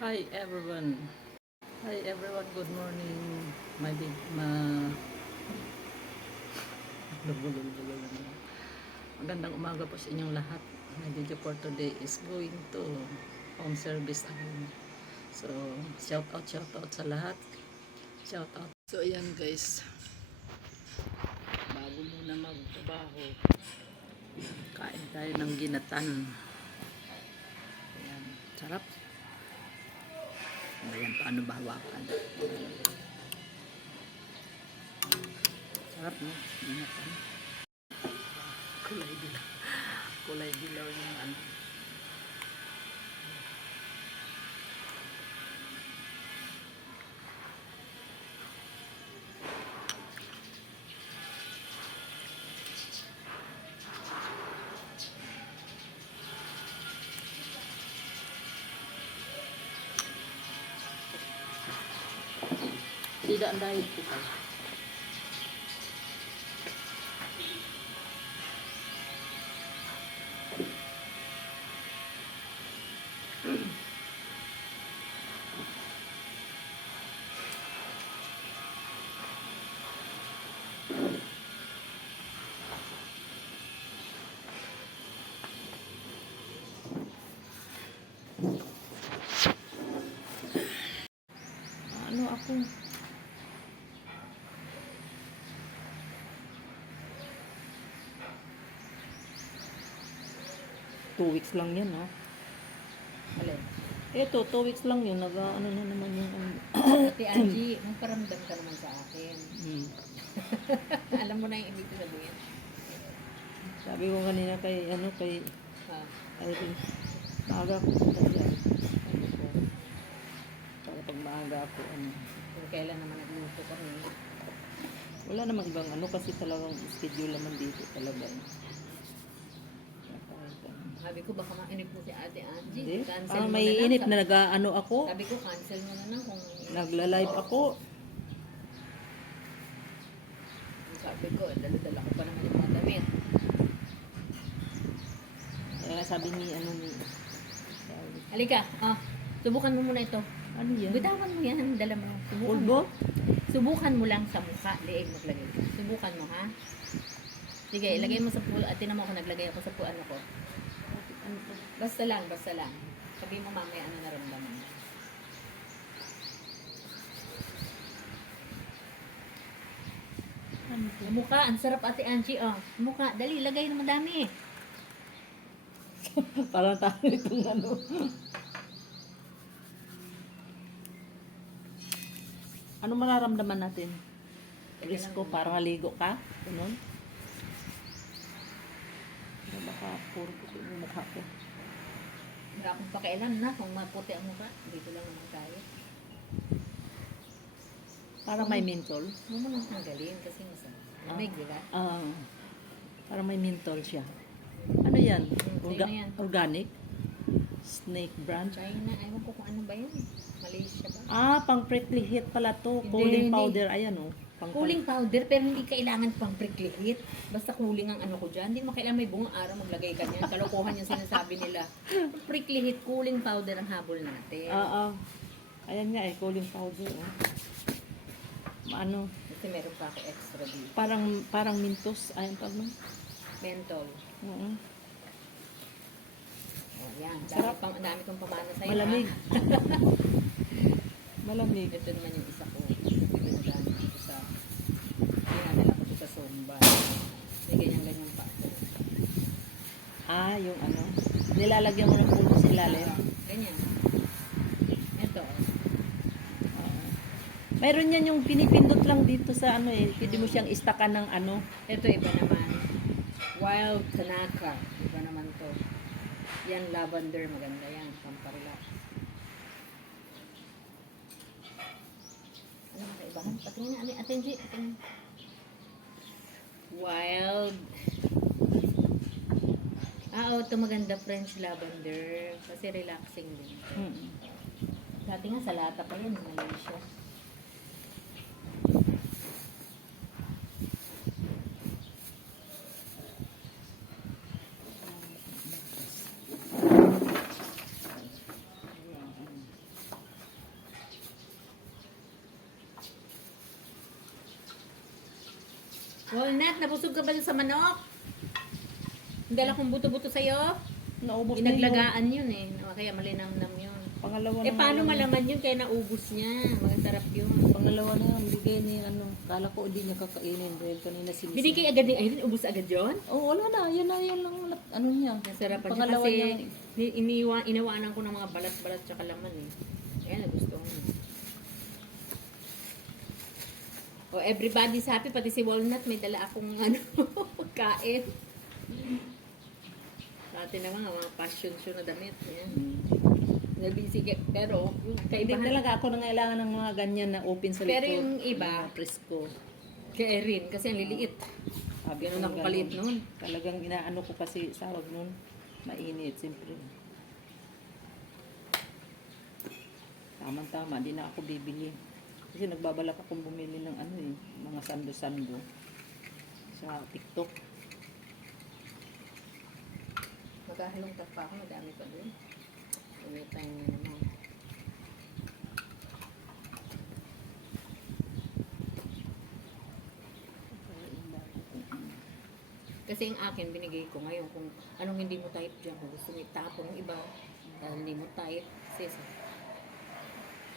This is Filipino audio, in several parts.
Hi everyone. Hi everyone. Good morning. My big magandang umaga po sa inyong lahat. My video for today is going to home service again. So, shout out sa lahat. Shout out. So, ayan guys. Bago muna magtrabaho, kain tayo ng ginatan. Ayan, sarap. Ayan, paano ba hawakan? Sarap, no? Ginatan. Kulay dilaw. Kulay dilaw yung ano. Tidak dahil po kayo. Ano ako? Two weeks lang yan, ha? Alin? Ito, 2 weeks lang yun. Ano na naman yung... Ate Angie, magparamdam ka naman sa akin. Alam mo na yung ibig ko sabihin. Sabi ko kanina kay, Ha? Irene, maaga ako punta dyan. Sabi ko, para pag maaga ako, Kung kailan naman nagluto kami. wala namang ibang kasi talagang schedule naman dito talaga. Sabi ko, baka mainip na si Ate Angie. Hindi. Cancel mo May na lang. init na ako. Sabi ko, cancel mo na lang kung... Nagla-live ako. Sabi ko, dala-dala ko pa naman yung mga damit. Kaya sabi ni, Halika, subukan mo muna ito. ano yan? Bitawan mo yan, dala mo. Pulbo? Subukan mo lang sa mukha, liig maglagay. Subukan mo, ha? Sige, ilagay mo sa pool. At tinan mo ako, naglagay ako sa pool, ano ko. Basta lang. Sabi mo mamaya ano naramdaman mo. Mukha, ang sarap Ate Angie, Mukha, dali, lagay na madami. Parang tayo itong Ano mararamdaman natin? Risko, parang haligo ka? Ganun? Baka puro puti yung mukha ko. Wala akong pakialam na kung maputi ang mukha. Dito lang naman tayo. Parang may mentol. Huwag mo nang tanggalin kasi masarap. Lamig, di ba? Parang may mentol siya. Ano yan? Sino yan? Organic? Snake brand? China, ewan ko kung ano ba yan. Malaysia ba? Pang prickly heat pala to. Hindi, Cooling hindi. powder. Ayan Cooling powder, pero hindi kailangan pang prickly heat. Basta cooling ang ano ko dyan. Hindi mo kailangan may bungang araw maglagay ka niyan. Kalokohan yung sinasabi nila. Prickly heat, cooling powder ang habol natin. Ayan nga cooling powder. Ano? Kasi meron pa ako extra dito. Parang mintos. Ayan pa mo. Menthol. Oh, yan. Sarap. Dami kong pamana sa'yo. Malamig. Ha? Malamig. Ito naman yung isa ko. Ginagamit ko sa... Ginadala ko sa Zumba. May ganyan-ganyan pa ako. Yung nilalagyan mo ng pulbo sa ilalim. Ganyan. Ito. Mayroon yan yung pinipindot lang dito sa pwede mo siyang istakan ng Ito iba naman. Wild Tanaka. Iba naman to. Yan lavender. Maganda yan. Pamparelax. Ano ba kaibahan? Patingin na. Atenji. Wild. Ito maganda. French lavender. Kasi relaxing din. Dati nga sa lata pa yan. Malaysia. Walnut, nabusog ka ba dun sa manok? Ang dala kong buto-buto sa'yo. Naubos na yun. Inaglagaan yun eh. Kaya malinamnam yun. Pangalawa Eh na paano nga lang. malaman yun kaya naubos niya? Masarap yun. Pangalawa na yung bigay ni ano. Kala ko hindi niya kakainin dahil kanina sinisip. Binigay agad ni Irene, ubos agad yun? Oh, wala na. Yan na yan lang. Ano niya. Masarap pa siya Pangalawa kasi niya. inawanan ko ng mga balat-balat tsaka laman eh. Ayan, nagustuhan ko. Oh, everybody's happy, pati si Walnut may dala akong ano, pagkain. Dati naman mga passion show na damit. Ayan. Nabisi pero yung Hindi kaibahan talaga ako nangailangan ng mga ganyan na open sa likod. Pero yung iba, mga presko. kay Erin kasi ang liliit. Sabi Ganun ko ako ganun. kaliit noon. Talagang inaano ko kasi sawag nun. Mainit, siyempre. Tama-tama, di na ako bibili. Kasi nagbabalak akong bumili ng ano eh, mga sando-sando sa TikTok. Maghahalong pa ako, madami pa din. May time na naman. Kasi yung akin, binigay ko ngayon kung anong hindi mo type dyan. Kung gusto mo itapon ng iba, dahil hindi mo type,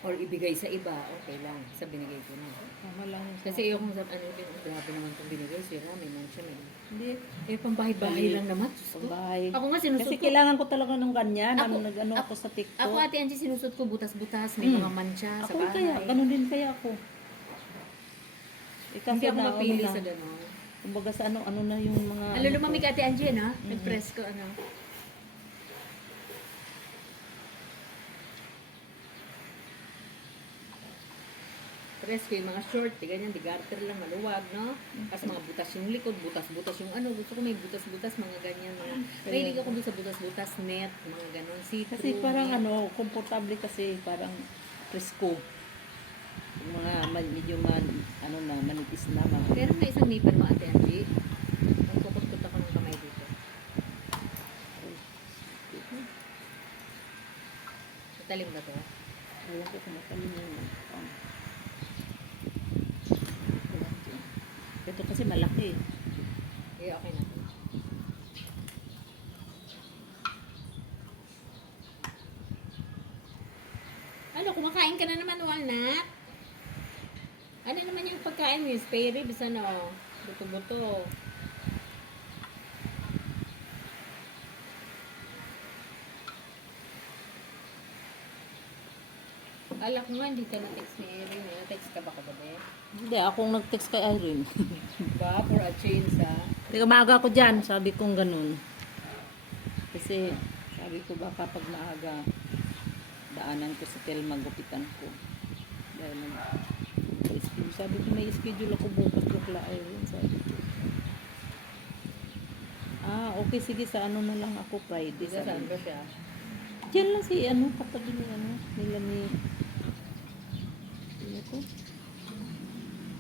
or ibigay sa iba, okay lang. Sa binigay ko na. Tama lang yun. Kasi yung ano din, grabe naman itong binigay. Sira, may mancha na. Hindi, Eh, pambahay-bahay lang naman. Diyos ko. pambahay. Ako nga sinusot Kasi ko. kailangan ko talaga ng ganyan. Ako- Nag-ano ako sa TikTok. Ako ate Angie, sinusot ko butas-butas. May mga mancha sa Ako bahay. kaya, ganun din kaya ako. Eh, kasi Hindi ako na, mapili ano na, sa gano'n. kumbaga sa ano na yung mga... Ano lumamig ate Angie, no? Nag-press ko, ano. Press ko yung mga short, di ganyan, di garter lang, maluwag, no? Kasi mga butas yung likod, butas-butas yung ano. Gusto ko may butas-butas, mga ganyan, mga... Mahilig ako doon sa butas-butas, net, mga ganon, see-through. Kasi parang net. ano, komportable kasi parang presko. Yung mga medyo ano na, manipis na. Pero may isang nipper mo, ate Angie. Magkukot-kot ako ng kamay dito. Matalim ba to? Alam ko kung matalim yun. Ito kasi malaki. Eh, okay na. Ano, kumakain ka na naman, Walnut? Ano naman yung pagkain mo? Yung spare ribs, ano? Buto-buto. Alak mo, hindi ka na-text ni Erin. Na-text ka ba kagabi? Hindi, akong nag-text kay Irene. Ba? For a change, ha? Teka, maaga ko dyan. Sabi kong ganun. Kasi, sabi ko baka pag maaga, daanan ko sa Telma, gupitan ko. Dahil sabi ko may schedule ako bukas bakla Irene. Sabi ko. Ah, okay, sige. Sa ano na lang ako Friday. Diba, saan Sabi ba siya? diyan lang si ano, katabi ni ano, nila ni ano ko?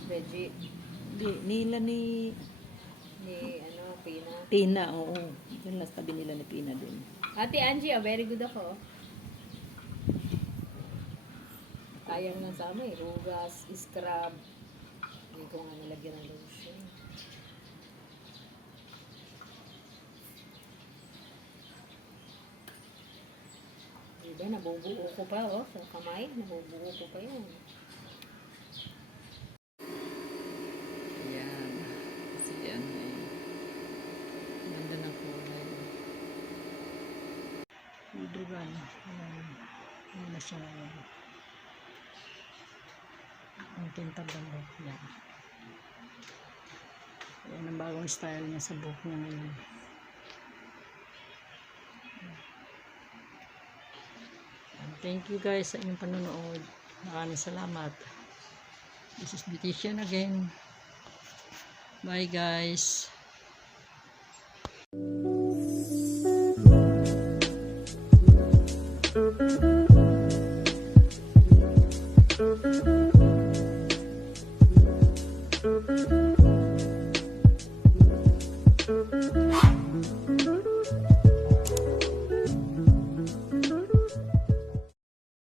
Reggie. Hindi, nila ni Ni, ano, Pina. Pina, oo. Diyan lang sa tabi nila ni Pina din. Ate Angie, very good ako. Sayang lang sa amin, rugas, scrub. Hindi ko nga nalagyan ng lotion. Diba, nabubuo ko pa, oh, sa kamay. Nabubuo ko pa yan. Yan. Kasi yan eh. Ganda ng kulay. Diba? Yan. Yan na siya ngayon. Ang tinta ganda. Yan. Yan ang bagong style niya sa buhok niya ngayon. Thank you guys sa inyong panonood. Maraming salamat. This is Beautician again. Bye guys.